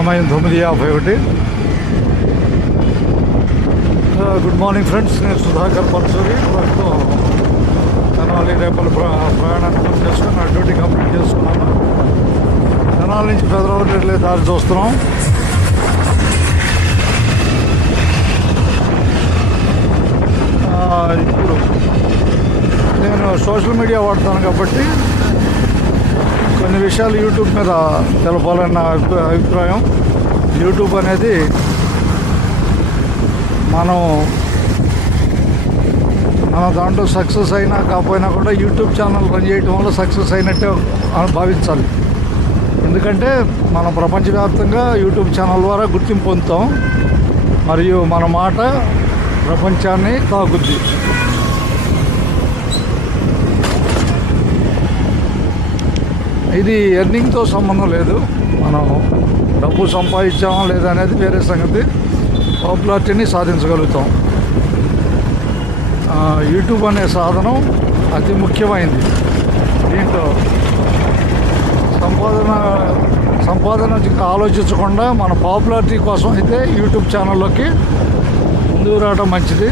సమయం 9:51. Good morning friends, నేను సుధాకర్ పల్సూరి. ప్రస్తుతం తెనాలి రేపటి ప్రయాణాన్ని పూర్తి చేసుకుని నా డ్యూటీ కంప్లీట్ చేసుకున్నాను. తెనాలి నుంచి ఫెదరవరం వెళ్ళే దారి చూస్తున్నాం. ఇప్పుడు నేను సోషల్ మీడియా వాడతాను కాబట్టి కొన్ని విషయాలు యూట్యూబ్ మీద తెలపాలని నా అభిప్రాయం. యూట్యూబ్ అనేది మన దాంట్లో సక్సెస్ అయినా కాకపోయినా కూడా యూట్యూబ్ ఛానల్ రన్ చేయడం వల్ల సక్సెస్ అయినట్టే భావించాలి. ఎందుకంటే మనం ప్రపంచవ్యాప్తంగా యూట్యూబ్ ఛానల్ ద్వారా గుర్తింపు పొందుతాం, మరియు మన మాట ప్రపంచాన్ని తాకుద్ది. ఇది ఎర్నింగ్తో సంబంధం లేదు. మనం డబ్బు సంపాదించామా లేదా అనేది వేరే సంగతి. పాపులారిటీని సాధించగలుగుతాం. యూట్యూబ్ అనే సాధనం అతి ముఖ్యమైనది. దీంట్లో సంపాదన ఆలోచించకుండా మన పాపులారిటీ కోసం అయితే యూట్యూబ్ ఛానల్లోకి ముందుకు రావడం మంచిది.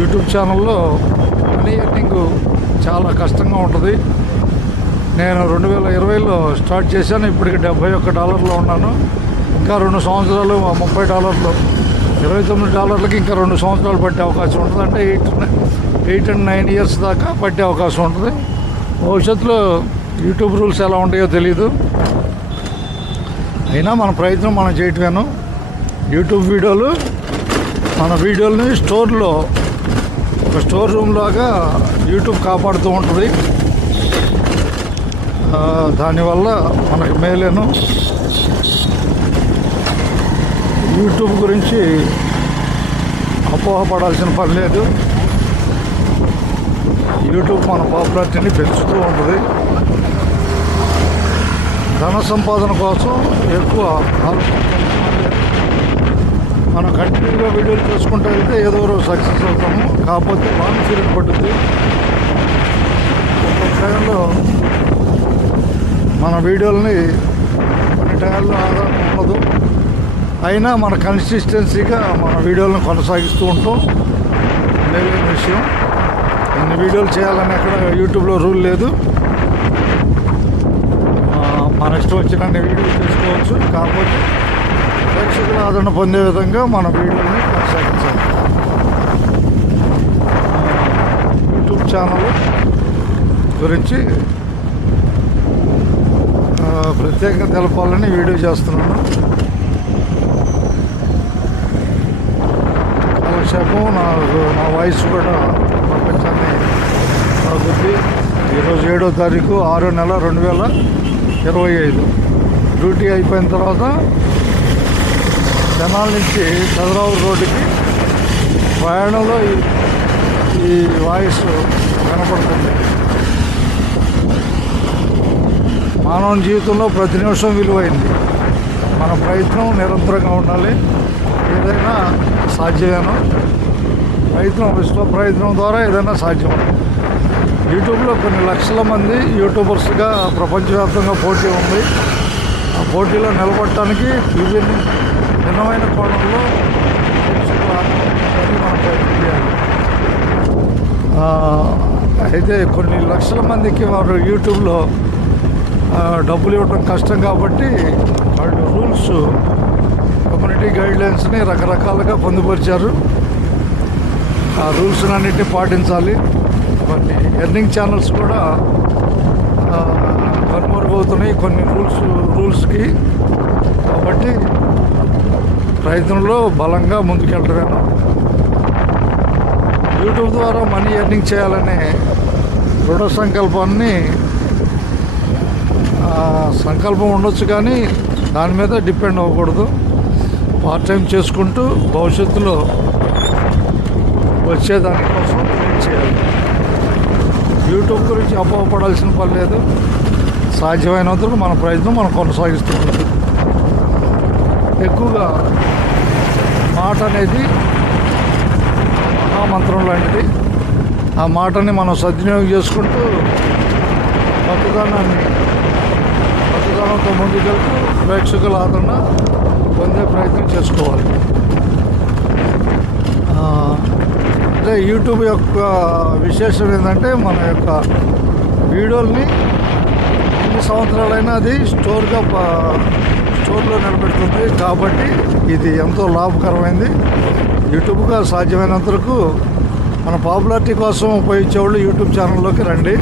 యూట్యూబ్ ఛానల్లో మనీ ఎర్నింగ్ చాలా కష్టంగా ఉంటుంది. నేను 2020లో స్టార్ట్ చేశాను. ఇప్పటికి $71 ఉన్నాను. ఇంకా 2 సంవత్సరాలు $30, $29 ఇంకా 2 సంవత్సరాలు పట్టే అవకాశం ఉంటుంది. అంటే 8 and 9 years దాకా పట్టే అవకాశం ఉంటుంది. భవిష్యత్తులో యూట్యూబ్ రూల్స్ ఎలా ఉంటాయో తెలీదు. అయినా మన ప్రయత్నం మనం చేయటమేను. యూట్యూబ్ వీడియోలు మన వీడియోలని స్టోర్లో ఒక స్టోర్ రూమ్ లాగా యూట్యూబ్ కాపాడుతూ ఉంటుంది. దానివల్ల మనకు మేలేను. యూట్యూబ్ గురించి అపోహపడాల్సిన పని లేదు. యూట్యూబ్ మన పాపులారిటీని పెంచుతూ ఉంటుంది. ధన సంపాదన కోసం ఎక్కువ మనం కంటిన్యూగా వీడియోలు చేసుకుంటూ వెళ్తే ఏదో రోజు సక్సెస్ అవుతాము. కాకపోతే లాంగ్ పీరియడ్ పడుతుంది. ఒక టైంలో మన వీడియోలని కొన్ని టైంలో ఆధారం ఉండదు. అయినా మన కన్సిస్టెన్సీగా మన వీడియోలను కొనసాగిస్తూ ఉంటాం. లేని విషయం. ఎన్ని వీడియోలు చేయాలని అక్కడ యూట్యూబ్లో రూల్ లేదు. మన ఇష్టం వచ్చినన్ని వీడియోలు చేసుకోవచ్చు. కాకపోతే ప్రేక్షకుల ఆదరణ పొందే విధంగా మన వీడియోని కొనసాగించాలి. యూట్యూబ్ ఛానల్ గురించి ప్రత్యేకంగా తెలపాలని వీడియో చేస్తున్నాను. కాలక్షేపం నా వాయిస్ కూడా ప్రపంచాన్ని తాగుద్ది. ఈరోజు 7వ తారీఖు 6వ నెల 2025. డ్యూటీ అయిపోయిన తర్వాత తెనాలి నుంచి ఫెదరవరం రోడ్డుకి ప్రయాణంలో ఈ వాయిస్ కనపడుతుంది. మానవ జీవితంలో ప్రతి నిమిషం విలువైంది. మన ప్రయత్నం నిరంతరంగా ఉండాలి. ఏదైనా సాధ్యమేనో విశ్వ ప్రయత్నం ద్వారా ఏదైనా సాధ్యం. యూట్యూబ్లో కొన్ని లక్షల మంది యూట్యూబర్స్గా ప్రపంచవ్యాప్తంగా పోటీ ఉంది. ఆ పోటీలో నిలబడటానికి భిన్నమైన కోణంలో మనం ప్రయత్నం చేయాలి. అయితే కొన్ని లక్షల మందికి వారు యూట్యూబ్లో డబ్బులు ఇవ్వడం కష్టం కాబట్టి వాళ్ళు రూల్స్, కమ్యూనిటీ గైడ్లైన్స్ని రకరకాలుగా పొందుపరిచారు. ఆ రూల్స్ అన్నింటినీ పాటించాలి. కొన్ని ఎర్నింగ్ ఛానల్స్ కూడా కనుమరుగవుతున్నాయి కొన్ని రూల్స్కి. కాబట్టి ప్రయత్నంలో బలంగా ముందుకెళ్ళడమేను. యూట్యూబ్ ద్వారా మనీ ఎర్నింగ్ చేయాలనే దృఢ సంకల్పం ఉండొచ్చు, కానీ దాని మీద డిపెండ్ అవ్వకూడదు. పార్ట్ టైం చేసుకుంటూ భవిష్యత్తులో వచ్చేదానికోసం వెయిట్ చేయాలి. యూట్యూబ్ గురించి అపోహపడాల్సిన పని లేదు. సాధ్యమైనంతలో మన ప్రయత్నం మనం కొనసాగిస్తున్నాం. ఎక్కువగా మాట అనేది మహామంత్రం లాంటిది. ఆ మాటని మనం సద్వినియోగం చేసుకుంటూ కొత్తదనాన్ని అభిమానంతో ముందుకెళ్తూ ప్రేక్షకుల ఆదరణ పొందే ప్రయత్నం చేసుకోవాలి. అంటే యూట్యూబ్ యొక్క విశేషం ఏంటంటే మన యొక్క వీడియోల్ని ఎన్ని సంవత్సరాలైనా అది స్టోర్లో నిలబెడుతుంది. కాబట్టి ఇది ఎంతో లాభకరమైంది. యూట్యూబ్గా సాధ్యమైనంత వరకు మన పాపులారిటీ కోసం ఉపయోగించేవాళ్ళు యూట్యూబ్ ఛానల్లోకి రండి.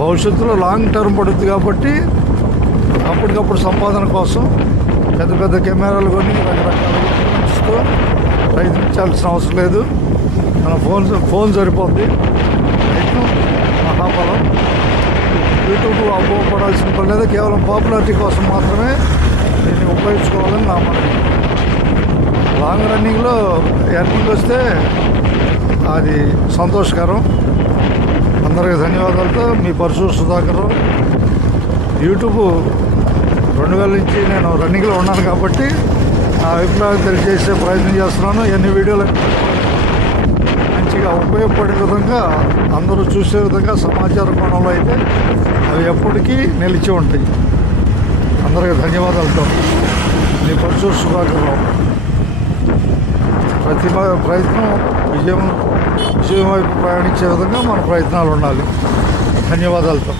భవిష్యత్తులో లాంగ్ టర్మ్ పడుతుంది కాబట్టి అప్పటికప్పుడు సంపాదన కోసం పెద్ద పెద్ద కెమెరాలు కొని రకరకాల ఎక్విప్మెంట్స్తో ప్రయత్నించాల్సిన అవసరం లేదు. మన ఫోన్ సరిపోద్ది. ప్రయత్నం మహాఫలం. యూట్యూబ్ అవ్వపడాల్సిన పని లేదు. కేవలం పాపులారిటీ కోసం మాత్రమే దీన్ని ఉపయోగించుకోవాలని నా మనవి. లాంగ్ రన్నింగ్లో ఎర్నింగ్ వస్తే అది సంతోషకరం. అందరికీ ధన్యవాదాలతో మీ పరశూరు సుధాకర్. యూట్యూబ్ 2000 నుంచి నేను రన్నింగ్లో ఉన్నాను కాబట్టి నా అభిప్రాయం తెలియజేసే ప్రయత్నం చేస్తున్నాను. ఎన్ని వీడియోలు మంచిగా ఉపయోగపడే విధంగా అందరూ చూసే విధంగా సమాచార కోణంలో అయితే అవి ఎప్పటికీ నిలిచి ఉంటాయి. అందరికీ ధన్యవాదాలతో మీ పరశూరు సుధాకర్. ప్రతి ప్రయత్నం విజయం వైపు ప్రయాణించే విధంగా మన ప్రయత్నాలు ఉండాలి. ధన్యవాదాలతో.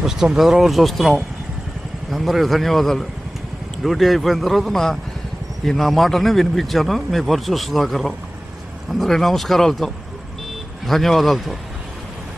ప్రస్తుతం పెదరావులు చూస్తున్నాం. అందరికీ ధన్యవాదాలు. డ్యూటీ అయిపోయిన తర్వాత నా మాటని వినిపించాను. మీ పరశూరు సుధాకర్. అందరికీ నమస్కారాలతో ధన్యవాదాలతో.